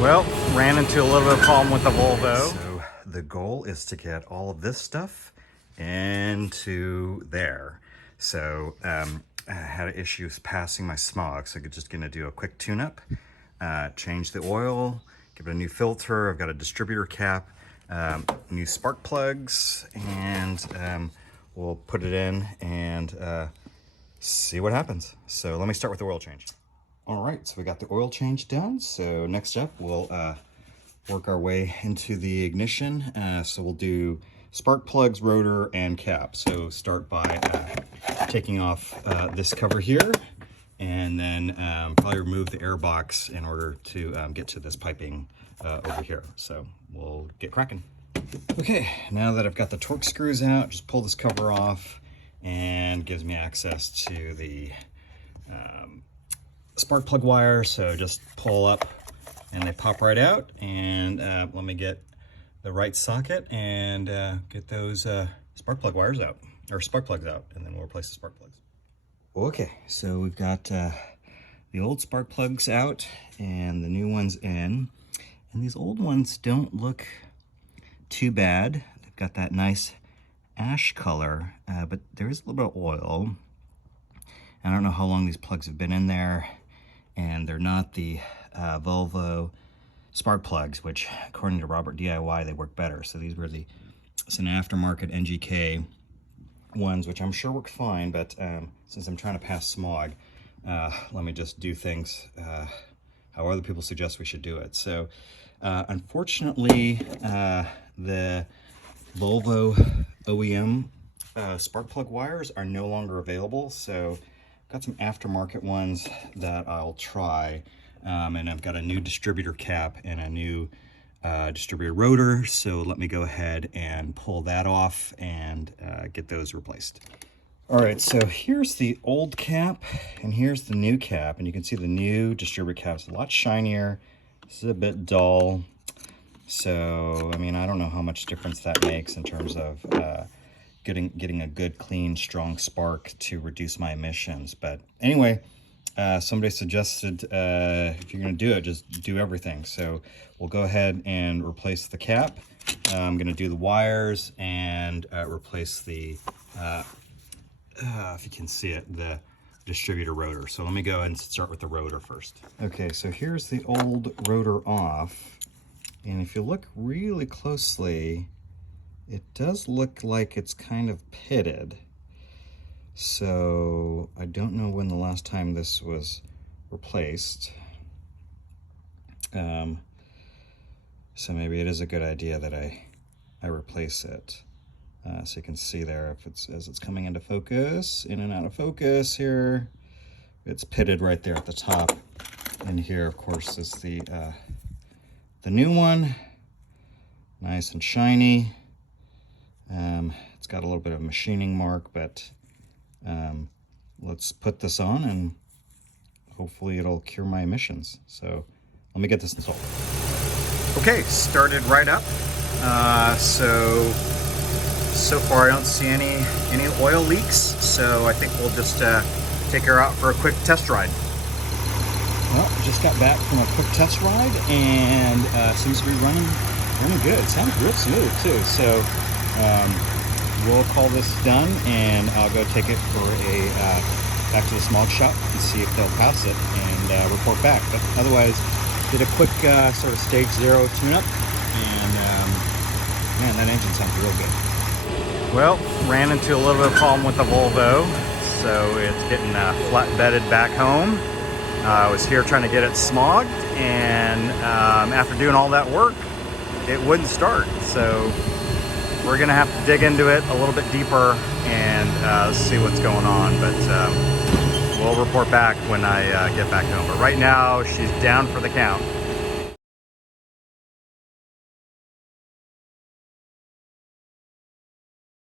Well, ran into a little bit of a problem with the Volvo. So the goal is to get all of this stuff into there. So I had issues passing my smog, so I'm just gonna do a quick tune-up, change the oil, give it a new filter. I've got a distributor cap, new spark plugs, and we'll put it in and see what happens. So let me start with the oil change. All right, so we got the oil change done. So next up, we'll work our way into the ignition. So we'll do spark plugs, rotor, and cap. So start by taking off this cover here, and then probably remove the air box in order to get to this piping over here. So we'll get cracking. Okay, now that I've got the torque screws out, just pull this cover off and gives me access to the spark plug wire. So just pull up and they pop right out, and let me get the right socket and get those spark plug wires out, or spark plugs out, and then we'll replace the spark plugs. Okay, so we've got the old spark plugs out and the new ones in, and these old ones don't look too bad. They've got that nice ash color, but there is a little bit of oil. I don't know how long these plugs have been in there, and they're not the Volvo spark plugs, which according to Robert DIY, they work better. So these were it's an aftermarket NGK ones, which I'm sure work fine, but since I'm trying to pass smog, let me just do things how other people suggest we should do it. So unfortunately, the Volvo OEM spark plug wires are no longer available. So got some aftermarket ones that I'll try, and I've got a new distributor cap and a new distributor rotor. So let me go ahead and pull that off and get those replaced. All right, so here's the old cap and here's the new cap, and you can see the new distributor cap's a lot shinier. This is a bit dull. So, I mean, I don't know how much difference that makes in terms of getting a good, clean, strong spark to reduce my emissions. But anyway, somebody suggested if you're going to do it, just do everything. So we'll go ahead and replace the cap. I'm going to do the wires and replace the, if you can see it, the distributor rotor. So let me go and start with the rotor first. Okay, so here's the old rotor off. And if you look really closely, it does look like it's kind of pitted. So I don't know when the last time this was replaced. So maybe it is a good idea that I replace it. So you can see there, as it's coming into focus, in and out of focus here, it's pitted right there at the top. And here, of course, is the new one, nice and shiny. It's got a little bit of machining mark, but let's put this on and hopefully it'll cure my emissions. So let me get this installed. Okay, started right up. So far I don't see any oil leaks, so I think we'll just take her out for a quick test ride. Well, just got back from a quick test ride, and seems to be running good. It sounds real smooth too. So we'll call this done, and I'll go take it for a back to the smog shop and see if they'll pass it and report back. But otherwise, did a quick sort of stage 0 tune-up, and man, that engine sounds real good. Well, ran into a little bit of a problem with the Volvo, so it's getting flat-bedded back home. I was here trying to get it smogged, and after doing all that work, it wouldn't start. So we're gonna have to dig into it a little bit deeper and see what's going on. But we'll report back when I get back home. But right now, she's down for the count.